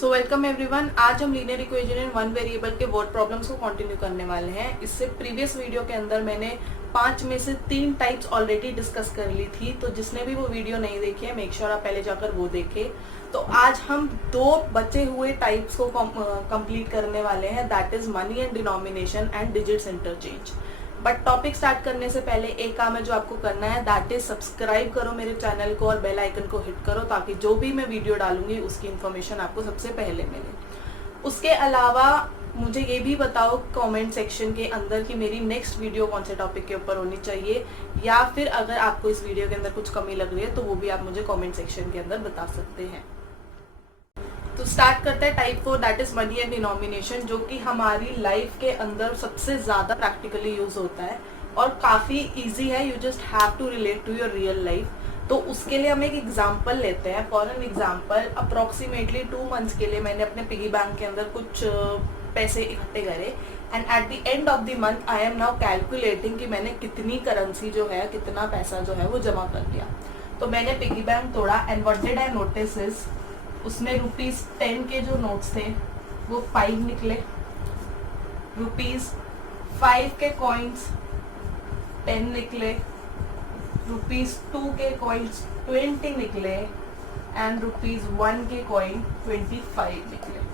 So welcome everyone. आज हम linear equation in one variable के वर्ड प्रॉब्लम्स को कंटिन्यू करने वाले हैं। इससे प्रीवियस वीडियो के अंदर मैंने 5 में से 3 टाइप्स ऑलरेडी डिस्कस कर ली थी, तो जिसने भी वो वीडियो नहीं देखी है मेक श्योर आप पहले जाकर वो देखें। तो आज हम 2 बचे हुए टाइप्स को कंप्लीट करने वाले हैं, that is money and denomination and digits interchange. But topic start करने से पहले एक काम है जो आपको करना है, दैट इज सब्सक्राइब करो मेरे चैनल को और बेल आइकन को हिट करो ताकि जो भी मैं वीडियो डालूंगी उसकी इन्फॉर्मेशन आपको सबसे पहले मिले। उसके अलावा मुझे ये भी बताओ कमेंट सेक्शन के अंदर कि मेरी नेक्स्ट वीडियो कौन से टॉपिक के ऊपर होनी चाहिए, या फिर अगर आपको इस वीडियो के अंदर कुछ कमी लग रही है तो वो भी आप मुझे कमेंट सेक्शन के अंदर बता सकते हैं। तो स्टार्ट करते हैं type 4, that is money and denomination, जो कि हमारी लाइफ के अंदर सबसे ज्यादा प्रैक्टिकली यूज होता है और काफी इजी है। You just have to relate to your real life. तो उसके लिए हम एक एग्जांपल लेते हैं। For an example, approximately 2 months के लिए मैंने अपने पिगी बैंक के अंदर कुछ पैसे इकट्ठे करे and at the end of the month I am now calculating कि मैंने कितनी करेंसी जो है, कितना पैसा जो है वो जमा कर दिया। तो मैंने पिगी बैंक तोड़ा and what did I notice is उसमें ₹10 के जो नोट्स थे वो 5 निकले, ₹5 के कॉइन्स 10 निकले, ₹2 के कॉइन्स 20 निकले एंड ₹1 के कॉइन 25 निकले।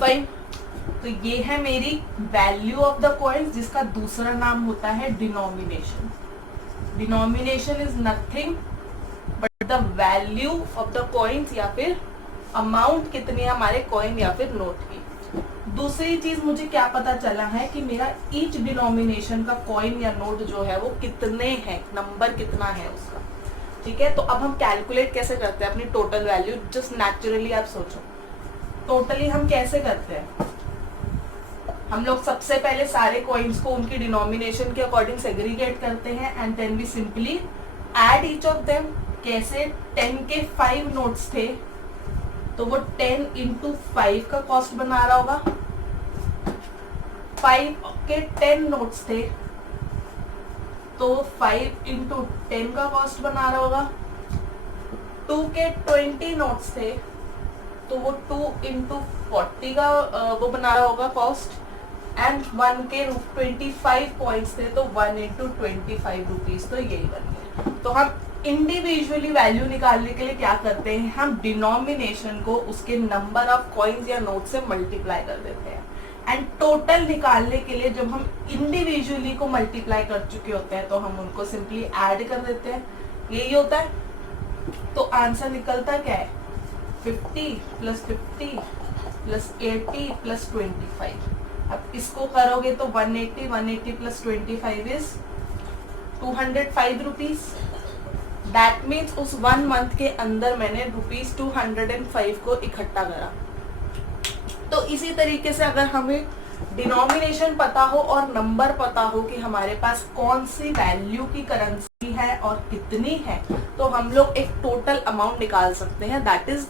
फाइन। तो ये है मेरी वैल्यू ऑफ द कॉइन्स, जिसका दूसरा नाम होता है denomination. Denomination is nothing but the value of the coins, या फिर अमाउंट कितनी है हमारे कॉइन या फिर नोट की। दूसरी चीज मुझे क्या पता चला है कि मेरा ईच डिनोमिनेशन का कॉइन या नोट जो है वो कितने हैं, नंबर कितना है उसका। ठीक है, तो अब हम कैलकुलेट कैसे करते हैं अपनी टोटल वैल्यू। जस्ट नेचुरली आप सोचो, टोटली हम कैसे करते हैं। हम लोग सबसे पहले सारे कॉइन्स को उनकी डिनोमिनेशन के अकॉर्डिंग सेग्रीगेट करते हैं and then we simply add each of them. कैसे, 10 के 5 नोट्स थे तो वो 10 into 5 का कॉस्ट बना रहा होगा। 5 के 10 नोट्स थे तो 5 into 10 का कॉस्ट बना रहा होगा। 2 के 20 नोट्स थे तो वो 2 into 40 का वो बना रहा होगा कॉस्ट। एंड 1 के 25 कॉइन्स थे तो 1 into 25 रुपीज, तो यही बन गया। तो हम इंडिविजुअली वैल्यू निकालने के लिए क्या करते हैं, हम डिनोमिनेशन को उसके नंबर ऑफ कॉइन्स या नोट से मल्टीप्लाई कर देते हैं। एंड टोटल निकालने के लिए जब हम इंडिविजुअली को मल्टीप्लाई कर चुके होते हैं तो हम उनको सिंपली ऐड कर देते हैं। यही होता है। तो आंसर निकलता क्या है, 50 + 50 + 80 + 25। अब इसको करोगे तो 180 + 25 इज 205 रुपीज। दैट मीन्स उस 1 मंथ के अंदर मैंने ₹205 को इकट्ठा करा। तो इसी तरीके से अगर हमें डिनोमिनेशन पता हो और नंबर पता हो कि हमारे पास कौन सी वैल्यू की करेंसी है और कितनी है, तो हम लोग एक टोटल अमाउंट निकाल सकते हैं। That is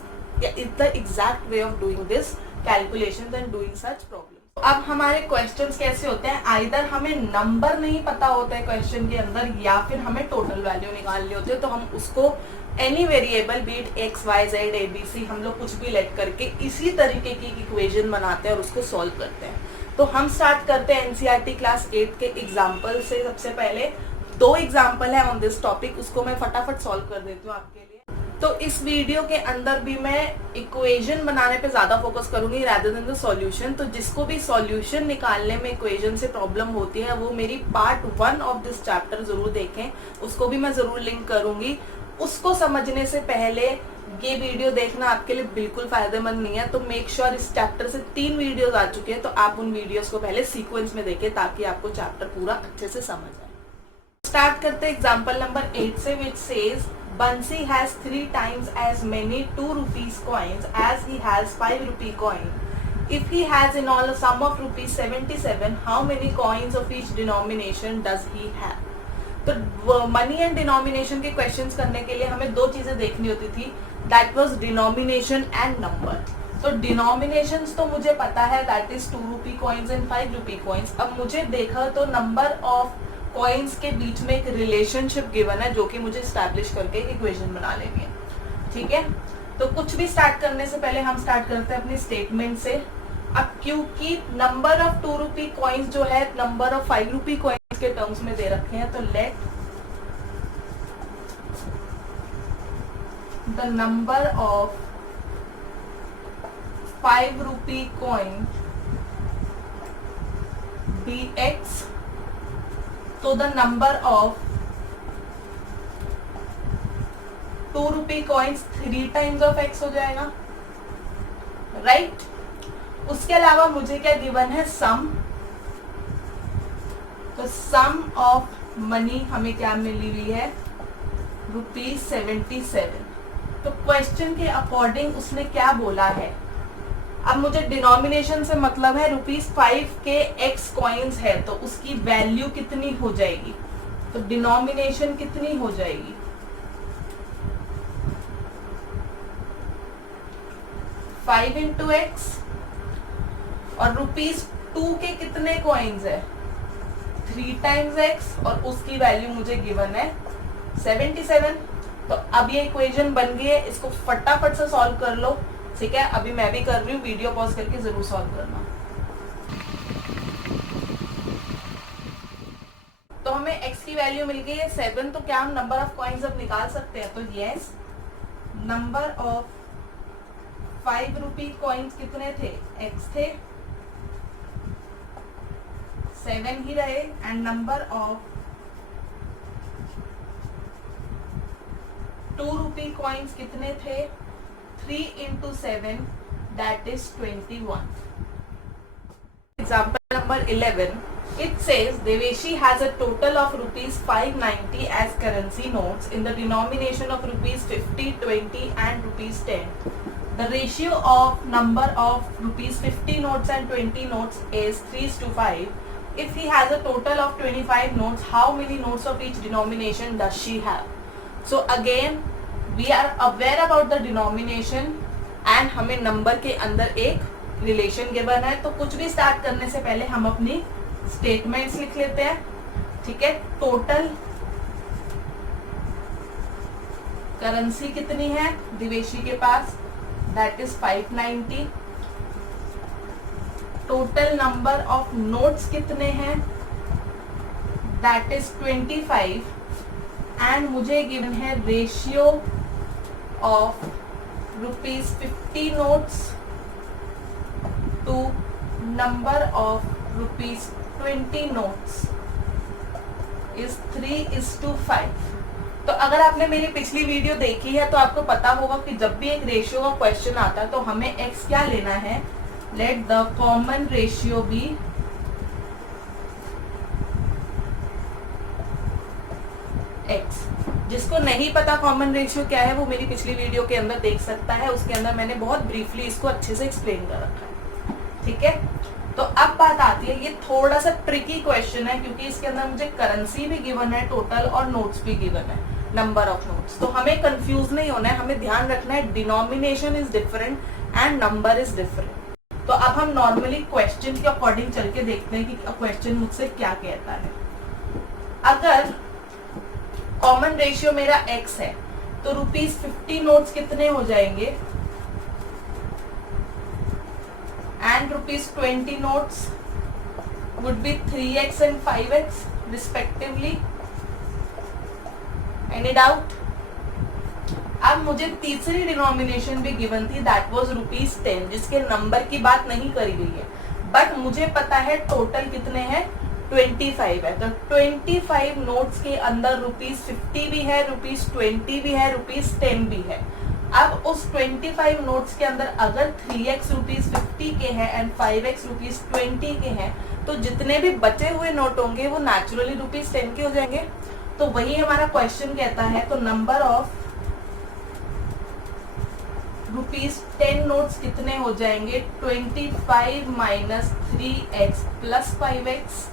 the exact way of doing this calculation and doing such problem. अब हमारे क्वेश्चंस कैसे होते हैं, आइदर हमें नंबर नहीं पता होता है क्वेश्चन के अंदर या फिर हमें टोटल वैल्यू निकालनी होती है। तो हम उसको any variable be it x y z a b c हम लोग कुछ भी लेट करके इसी तरीके की इक्वेशन बनाते हैं और उसको सॉल्व करते हैं। तो हम स्टार्ट करते हैं एनसीईआरटी क्लास 8 के एग्जाम्पल से। सबसे पहले 2 एग्जाम्पल है ऑन दिस टॉपिक, उसको मैं फटाफट सॉल्व कर देती हूँ आपके लिए। तो इस वीडियो के अंदर भी मैं इक्वेशन बनाने पे ज्यादा फोकस करूंगी रादर देन द सॉल्यूशन। तो जिसको भी सॉल्यूशन निकालने में इक्वेशन से प्रॉब्लम होती है वो मेरी पार्ट 1 ऑफ दिस चैप्टर जरूर देखें, उसको भी मैं जरूर लिंक करूंगी। उसको समझने से पहले ये वीडियो देखना आपके लिए बिल्कुल फायदेमंद नहीं है। तो मेक श्योर इस चैप्टर से 3 वीडियोस आ चुके हैं, तो आप उन वीडियोस को पहले सीक्वेंस में देखें ताकि आपको चैप्टर पूरा अच्छे से समझ आए। स्टार्ट करते हैं एग्जाम्पल नंबर 8 से, which says Bansi has 3 times as many 2 rupees coins as he has 5 rupee coin. If he has in all a sum of rupees 77, how many coins of each denomination does he have? तो money and denomination के questions करने के लिए हमें 2 चीजें देखनी होती थी, that was denomination and number. तो डिनोमिनेशंस तो मुझे पता है, that is 2 rupee coins and 5 rupee coins. अब मुझे देखा तो नंबर ऑफ कॉइन्स के बीच में एक रिलेशनशिप गिवन है जो कि मुझे स्टैब्लिश करके एक इक्वेशन बना लेनी है। ठीक है, तो कुछ भी स्टार्ट करने से पहले हम स्टार्ट करते हैं अपनी स्टेटमेंट से। अब क्योंकि नंबर ऑफ 2 रुपी कॉइन्स जो है नंबर ऑफ 5 रुपी कॉइन्स के टर्म्स में दे रखे हैं, तो let the number of 5 rupee coin be x, तो the number of 2 rupee coins 3 times of x हो जाएगा, राइट। उसके अलावा मुझे क्या गिवन है, सम। तो सम ऑफ मनी हमें क्या मिली हुई है, ₹77। तो क्वेश्चन के अकॉर्डिंग उसने क्या बोला है, अब मुझे डिनोमिनेशन से मतलब है ₹5 के एक्स कॉइन्स है, तो उसकी वैल्यू कितनी हो जाएगी, तो डिनोमिनेशन कितनी हो जाएगी, 5 इंटू एक्स। और ₹2 के कितने कॉइन्स है, 3 टाइम्स एक्स, और उसकी वैल्यू मुझे गिवन है 77। तो अब ये इक्वेशन बन गई है, इसको फटाफट से सॉल्व कर लो, ठीक है। अभी मैं भी कर रही हूँ, वीडियो पॉज करके जरूर सॉल्व करना। तो हमें x की वैल्यू मिल गई है 7, तो क्या हम नंबर ऑफ कॉइन्स अब निकाल सकते हैं, तो yes, number of 5 rupee coins कितने थे, x थे, 7 ही रहे, and number of 2 rupee coins कितने थे, 3 into 7, that is 21. Example number 11. It says Deveshi has a total of ₹590 as currency notes in the denomination of ₹50, 20 and ₹10. The ratio of number of ₹50 notes and 20 notes is 3:5. If he has a total of 25 notes, how many notes of each denomination does she have? So again, we are aware about the denomination and हमें number के अंदर एक relation given है। तो कुछ भी start करने से पहले हम अपनी स्टेटमेंट्स लिख लेते हैं, ठीक है। टोटल करेंसी कितनी है दिवेशी के पास, that is 590। Total number of notes कितने हैं, दैट इज 25, एंड मुझे गिवन है ratio of ₹50 notes to number of ₹20 notes is 3:5। तो अगर आपने मेरी पिछली वीडियो देखी है तो आपको पता होगा कि जब भी एक रेशियो का क्वेश्चन आता है तो हमें x क्या लेना है, let the common ratio be x। जिसको नहीं पता कॉमन रेशियो क्या है वो मेरी पिछली वीडियो के अंदर देख सकता है, उसके अंदर मैंने बहुत ब्रीफली इसको अच्छे से एक्सप्लेन कर रखा है, ठीक है। तो अब बात आती है, ये थोड़ा सा ट्रिकी क्वेश्चन है क्योंकि इसके अंदर मुझे करेंसी भी गिवन है टोटल और नोट्स भी गिवन है, नंबर ऑफ नोट्स। तो हमें कंफ्यूज नहीं होना है, हमें ध्यान रखना है denomination is different and number is different. तो अब हम नॉर्मली क्वेश्चन के अकॉर्डिंग चल के देखते हैं कि क्वेश्चन मुझसे क्या कहता है। अगर कॉमन रेशियो मेरा x है तो ₹50 नोट्स कितने हो जाएंगे, and ₹20 notes would be 3x and 5x respectively. Any doubt? अब मुझे तीसरी डिनोमिनेशन भी गिवन थी, दैट वाज ₹10, जिसके नंबर की बात नहीं करी गई है, बट मुझे पता है टोटल कितने हैं, 25 है। तो 25 नोट्स के अंदर ₹50 भी है, ₹20 भी है, ₹10 भी है। अब उस 25 नोट्स के अंदर अगर 3x ₹50 के हैं एंड 5x ₹20 के हैं, तो जितने भी बचे हुए नोट होंगे वो नेचुरली ₹10 के हो जाएंगे। तो वही हमारा क्वेश्चन कहता है। तो नंबर ऑफ ₹10 नोट्स कितने हो जाएंगे, 25 माइनस 3x प्लस 5x।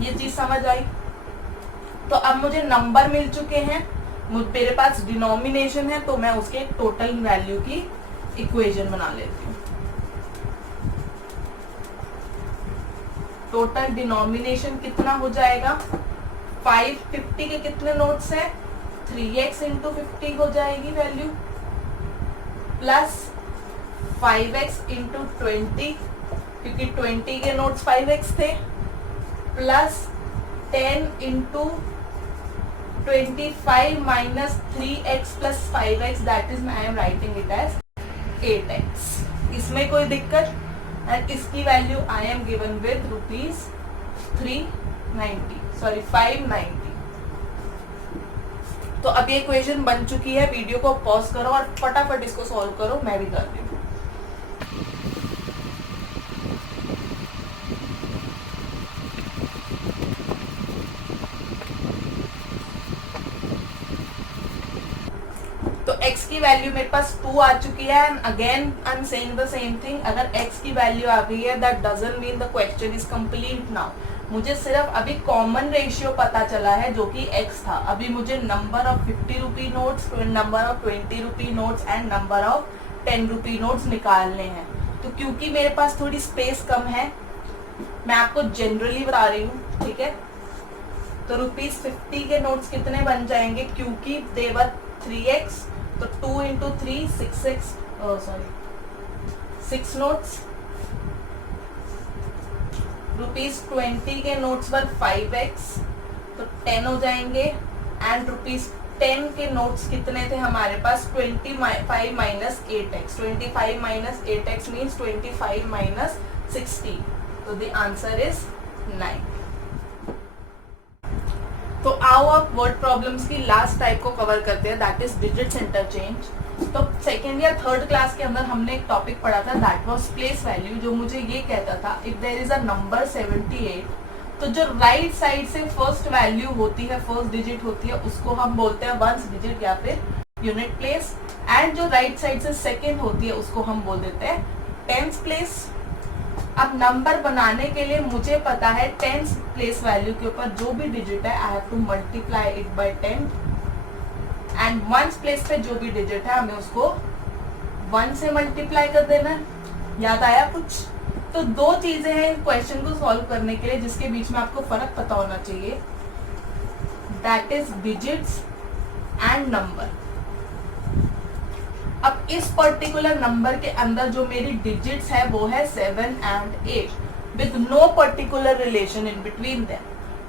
ये चीज समझ आई? तो अब मुझे नंबर मिल चुके हैं, मेरे पास डिनोमिनेशन है, तो मैं उसके टोटल वैल्यू की इक्वेशन बना लेती हूँ। टोटल डिनोमिनेशन कितना हो जाएगा, 50 के कितने नोट्स हैं, 3x इंटू 50 हो जाएगी वैल्यू, प्लस 5x इंटू 20, क्योंकि 20 के नोट्स 5x थे, plus 10 into 25 minus 3x plus 5x, that is I am writing it as 8x। इसमें कोई दिक्कत? एंड इसकी value I am given with ₹590। तो अब ये इक्वेशन बन चुकी है। वीडियो को पॉज करो और फटाफट इसको सॉल्व करो, मैं भी कर रही हूँ। तो x की वैल्यू मेरे पास 2 आ चुकी है। And again I am saying the same thing, अगर x की वैल्यू आ गई है that doesn't mean the question is complete now. मुझे सिर्फ अभी कॉमन रेशियो पता चला है जो कि x था। अभी मुझे number of 50 rupee notes, number of 20 rupee notes and number of 10 rupee notes निकालने हैं। तो क्योंकि मेरे पास थोड़ी स्पेस कम है, मैं आपको जनरली बता रही हूँ, ठीक है। तो ₹50 के नोट्स कितने बन जाएंगे, क्योंकि देवर 3x, तो 2 इंटू 3 6x, सॉरी 6 नोट्स। ₹20 के नोट्स पर 5x, तो 10 हो जाएंगे। एंड ₹10 के नोट्स कितने थे हमारे पास, 25 minus 8x। 25 minus 8x means 25 minus 60, तो द आंसर इज 9। तो आओ अब वर्ड प्रॉब्लम्स की लास्ट टाइप को कवर करते हैं, दैट इज डिजिट्स इंटरचेंज। तो सेकेंड या थर्ड क्लास के अंदर हमने एक टॉपिक पढ़ा था, दैट वाज प्लेस वैल्यू, जो मुझे ये कहता था if there is a number 78, तो जो राइट साइड से फर्स्ट वैल्यू होती है, फर्स्ट डिजिट होती है, उसको हम बोलते हैं वंस डिजिट या फिर यूनिट प्लेस। एंड जो राइट साइड से सेकेंड होती है उसको हम बोल देते हैं टेंस प्लेस। अब नंबर बनाने के लिए मुझे पता है टेंस प्लेस वैल्यू के ऊपर जो भी डिजिट है I have to multiply it by 10, and ones place पे जो भी डिजिट है हमें उसको 1 से मल्टीप्लाई कर देना है। याद आया कुछ? तो 2 चीजें हैं क्वेश्चन को सॉल्व करने के लिए जिसके बीच में आपको फर्क पता होना चाहिए, that is digits and number. अब इस पर्टिकुलर नंबर के अंदर जो मेरी डिजिट्स है वो है 7 and 8 with no particular relation in between them,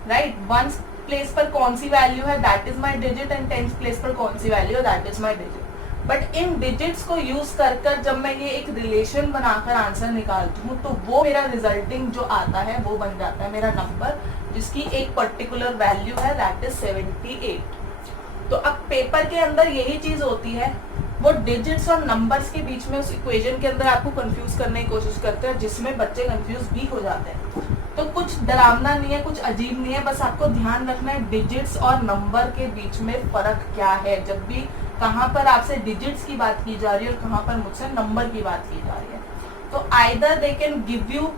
right. Ones place पर कौन सी वैल्यू है that is my digit, and tens place पर कौन सी वैल्यू है that is my digit. But इन डिजिट्स को यूज कर जब मैं ये एक रिलेशन बनाकर आंसर निकालती हूँ तो वो मेरा रिजल्टिंग जो आता है वो बन जाता है मेरा नंबर, जिसकी एक पर्टिकुलर वैल्यू है दैट इज 78। तो अब पेपर के अंदर यही चीज होती है, वो डिजिट्स और नंबर्स के बीच में उस इक्वेशन के अंदर आपको कंफ्यूज करने की कोशिश करते हैं, जिसमें बच्चे कंफ्यूज भी हो जाते हैं। तो कुछ डरावना नहीं है, कुछ अजीब नहीं है, बस आपको ध्यान रखना है डिजिट्स और नंबर के बीच में फर्क क्या है। जब भी कहाँ पर आपसे डिजिट्स की बात की जा रही है और कहाँ पर मुझसे नंबर की बात की जा रही है, तो either they can give you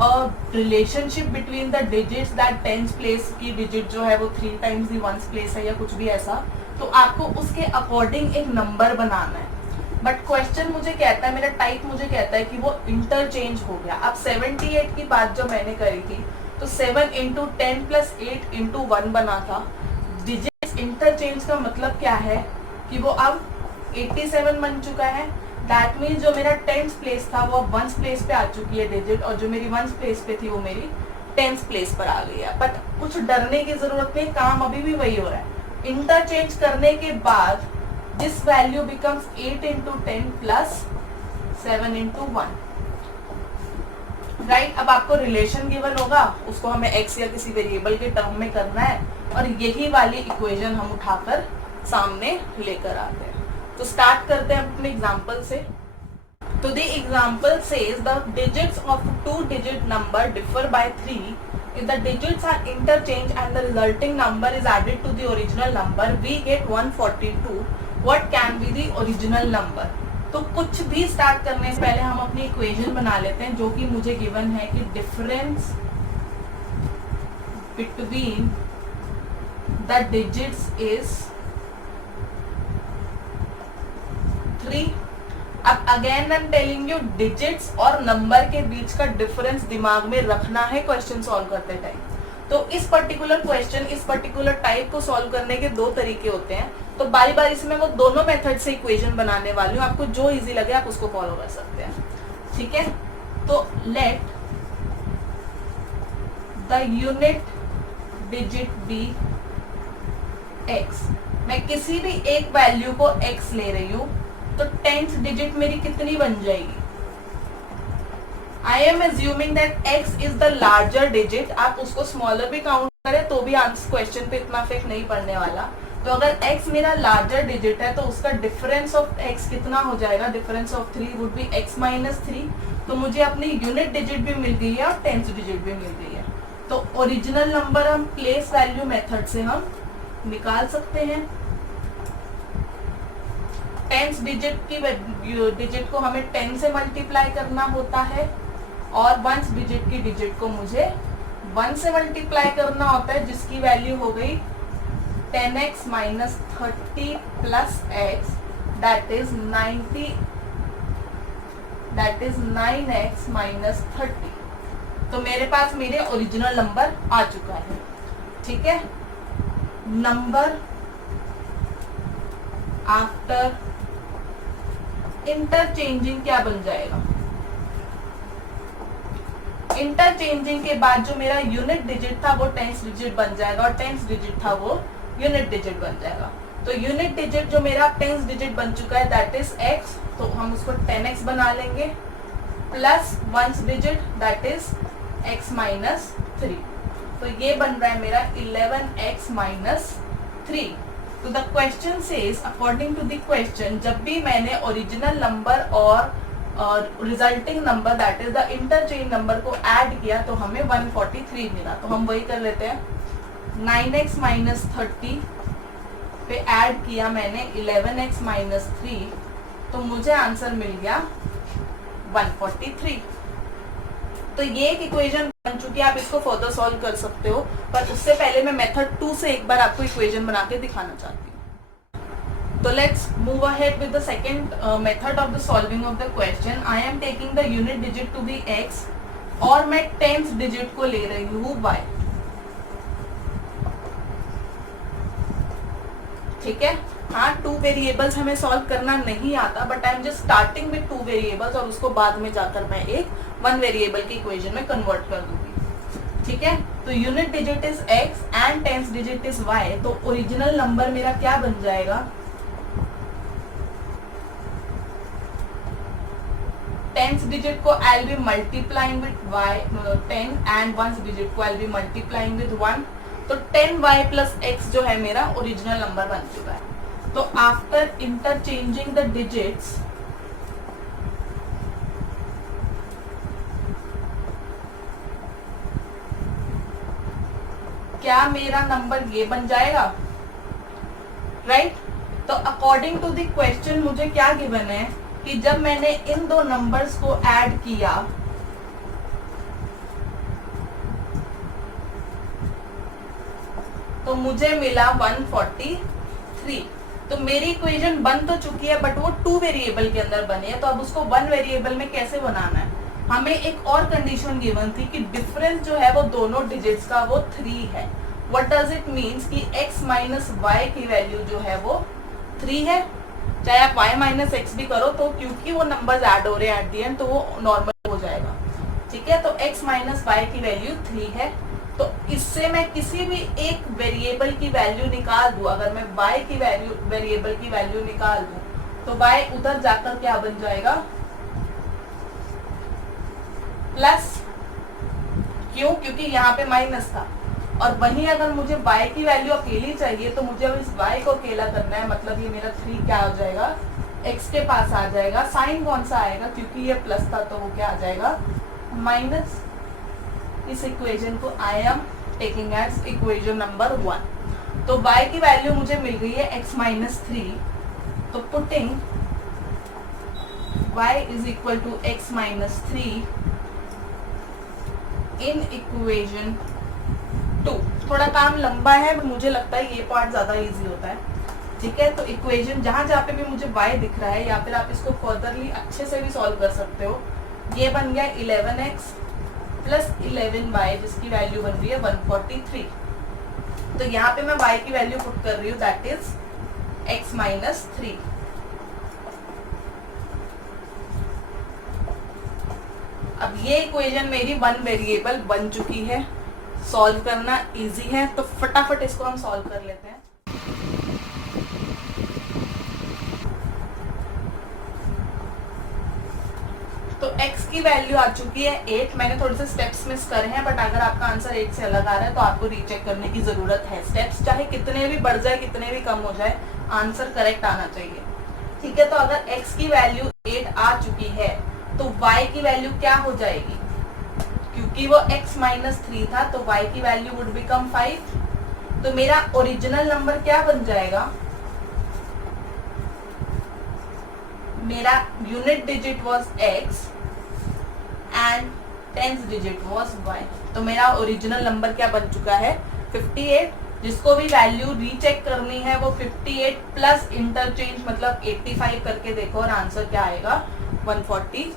a relationship between the digits, that tens place की डिजिट जो है वो 3 टाइम्स दी वंस प्लेस है या कुछ भी ऐसा, तो आपको उसके अकॉर्डिंग एक नंबर बनाना है। बट क्वेश्चन मुझे कहता है, मेरा टाइप मुझे कहता है कि वो इंटरचेंज हो गया। अब 78 की बात जो मैंने करी थी, तो 7 इंटू 10 प्लस 8 इंटू 1 बना था। डिजिट्स इंटरचेंज का मतलब क्या है कि वो अब 87 बन चुका है। दैट मीन्स जो मेरा टेंस प्लेस था वो वंस प्लेस पे आ चुकी है डिजिट, और जो मेरी वंस प्लेस पे थी वो मेरी टेंस प्लेस पर आ गई है। बट कुछ डरने की जरूरत नहीं, काम अभी भी वही हो रहा है। इंटरचेंज करने के बाद this value becomes 8 into 10 plus 7 into 1, right. अब आपको रिलेशन गिवन होगा, उसको हमें एक्स या किसी वेरिएबल के टर्म में करना है, और यही वाली इक्वेशन हम उठाकर सामने लेकर आते हैं। तो स्टार्ट करते हैं अपने एग्जांपल से। तो the example says the digits of 2 digit number differ by 3. If the digits are interchanged and the resulting number is added to the original number, we get 142. What can be the original number? तो कुछ भी start करने से पहले हम अपनी equation बना लेते हैं, जो कि मुझे गिवन है कि difference between the digits is 3. अब again I am telling you, digits और नंबर के बीच का डिफरेंस दिमाग में रखना है क्वेश्चन सॉल्व करते टाइम। तो इस पर्टिकुलर क्वेश्चन, इस पर्टिकुलर टाइप को सॉल्व करने के दो तरीके होते हैं, तो बारी बारी से मैं वो दोनों मेथड से इक्वेशन बनाने वाली हूँ, आपको जो इजी लगे आप उसको फॉलो कर सकते हैं, ठीक है। तो let the unit digit be x, मैं किसी भी एक वैल्यू को x ले रही हूं, तो 10th डिजिट मेरी कितनी बन जाएगी? I am assuming that x is the larger digit, आप उसको स्मॉलर भी काउंट करें तो भी आंसर क्वेश्चन पे इतना इफेक्ट नहीं पड़ने वाला। तो अगर x मेरा लार्जर डिजिट है तो उसका डिफरेंस ऑफ x कितना हो जाएगा? Difference of 3 would be x minus 3। तो मुझे अपनी यूनिट डिजिट भी मिल गई है और 10th डिजिट भी मिल गई है। तो ओरिजिनल नंबर हम प्लेस वैल्यू मेथड से हम निकाल सकते हैं। 10th डिजिट को हमें 10 से मल्टीप्लाई करना होता है और 1st डिजिट की डिजिट को मुझे 1 से मल्टीप्लाई करना होता है, जिसकी वैल्यू हो गई 10x minus 30 plus x, that is 9x minus 30। तो मेरे पास मेरे ओरिजिनल नंबर आ चुका है, ठीक है। नंबर आफ्टर इंटरचेंजिंग क्या बन जाएगा? इंटरचेंजिंग के बाद जो मेरा यूनिट डिजिट था वो 10th डिजिट बन जाएगा और 10th डिजिट था वो यूनिट डिजिट बन जाएगा। तो यूनिट डिजिट जो मेरा 10th डिजिट बन चुका है दैट इज x, तो हम उसको 10x बना लेंगे, plus 1st digit that is x minus 3। तो ये बन रहा है मेरा 11x माइनस 3। तो the question says, according to the question, जब भी मैंने ओरिजिनल नंबर और resulting number that is the interchange number को ऐड किया तो हमें 143 मिला। तो हम वही कर लेते हैं, 9x माइनस 30 पे ऐड किया मैंने 11x माइनस 3, तो मुझे आंसर मिल गया 143। तो ये एक इक्वेशन बन चुकी है, आप इसको फर्दर सॉल्व कर सकते हो, पर उससे पहले मैं मेथड 2 से एक बार आपको इक्वेशन बना के दिखाना चाहती हूँ। तो let's move ahead with the second method of the solving of the question. I am taking the unit digit to be x और मैं 10th डिजिट को ले रही हूँ y, ठीक है। हाँ, 2 वेरिएबल्स हमें सॉल्व करना नहीं आता, but I am just starting with 2 variables और उसको बाद में जाकर मैं एक 1 वेरिएबल की इक्वेशन में कन्वर्ट कर दूंगी, ठीक है। तो unit digit is x and 10th digit is y, तो ओरिजिनल नंबर मेरा क्या बन जाएगा? 10th डिजिट को I will be multiplying with y 10 and 1st digit को I will be multiplying with 1, तो 10y प्लस x जो है मेरा ओरिजिनल नंबर बन चुका है। तो आफ्टर इंटरचेंजिंग द डिजिट्स, क्या मेरा नंबर ये बन जाएगा? राइट तो अकॉर्डिंग टू द क्वेश्चन मुझे क्या गिवन है कि जब मैंने इन दो नंबर्स को ऐड किया तो मुझे मिला 143। तो मेरी इक्वेशन बन तो चुकी है बट वो 2 वेरिएबल के अंदर बनी है, तो अब उसको 1 वेरिएबल में कैसे बनाना है? हमें एक और कंडीशन गिवन थी कि डिफरेंस जो है वो दोनों डिजिट्स का वो 3 है। व्हाट डज इट मीन्स कि x माइनस वाई की वैल्यू जो है वो 3 है, चाहे आप y माइनस एक्स भी करो, तो क्योंकि वो नंबर्स ऐड हो रहे हैं एट दी एंड तो वो नॉर्मल हो जाएगा, ठीक है। तो x माइनस वाई की वैल्यू 3 है, तो इससे मैं किसी भी एक वेरिएबल की वैल्यू निकाल दूं, अगर मैं y की वैल्यू वेरिएबल की वैल्यू निकाल दूं तो y उधर जाकर क्या बन जाएगा? प्लस, क्यों? क्योंकि यहाँ पे माइनस था, और वहीं अगर मुझे y की वैल्यू अकेली चाहिए तो मुझे अब इस y को अकेला करना है, मतलब ये मेरा 3 क्या हो जाएगा? x के पास आ जाएगा। साइन कौन सा आएगा? क्योंकि ये प्लस था तो वो क्या आ जाएगा? माइनस। इस इक्वेशन को I am taking as equation number 1। तो y की वैल्यू मुझे मिल गई है x माइनस 3, तो putting y is equal to x minus 3 in equation 2। थोड़ा काम लंबा है बट मुझे लगता है ये पार्ट ज्यादा इजी होता है, ठीक है। तो इक्वेशन जहां पे भी मुझे y दिख रहा है या फिर आप इसको फर्दरली अच्छे से भी सॉल्व कर सकते हो। ये बन गया 11x प्लस 11y जिसकी वैल्यू बन रही है 143। तो यहाँ पे मैं y की वैल्यू पुट कर रही हूँ, दैट इज x माइनस 3। अब ये इक्वेशन मेरी वन वेरिएबल बन चुकी है, सॉल्व करना इजी है, तो फटाफट इसको हम सॉल्व कर लेते हैं। तो x की वैल्यू आ चुकी है 8। मैंने थोड़े से स्टेप्स मिस करे हैं, बट अगर आपका आंसर 8 से अलग आ रहा है तो आपको रीचेक करने की जरूरत है। स्टेप्स चाहे कितने भी बढ़ जाए, कितने भी कम हो जाए, आंसर करेक्ट आना चाहिए। ठीक है, तो अगर x की वैल्यू 8 आ चुकी है तो y की वैल्यू क्या हो जाएगी? क्योंकि वो x माइनस 3 था तो y की वैल्यू वुड बिकम 5। तो मेरा ओरिजिनल नंबर क्या बन जाएगा? मेरा unit digit was x and tenth digit was y। तो मेरा ओरिजिनल नंबर क्या बन चुका है? 58। जिसको भी वैल्यू रीचेक करनी है वो 58 प्लस इंटरचेंज मतलब 85 करके देखो और आंसर क्या आएगा? 143।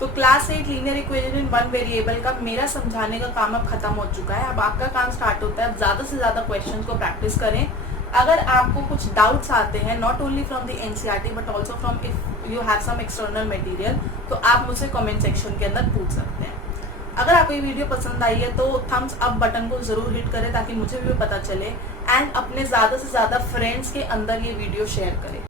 तो class 8 linear equation in one variable का मेरा समझाने का काम अब खत्म हो चुका है। अब आपका काम स्टार्ट होता है। अब ज़्यादा से ज़्यादा क्वेश्चंस को प्रैक्टिस करें। अगर आपको कुछ डाउट्स आते हैं, not only from the NCERT but also from if you have some external material, तो आप मुझसे कमेंट सेक्शन के अंदर पूछ सकते हैं। अगर आपको ये वीडियो पसंद आई है तो थम्स अप बटन को ज़रूर हिट करें ताकि मुझे भी पता चले, एंड अपने ज़्यादा से ज़्यादा फ्रेंड्स के अंदर ये वीडियो शेयर करें।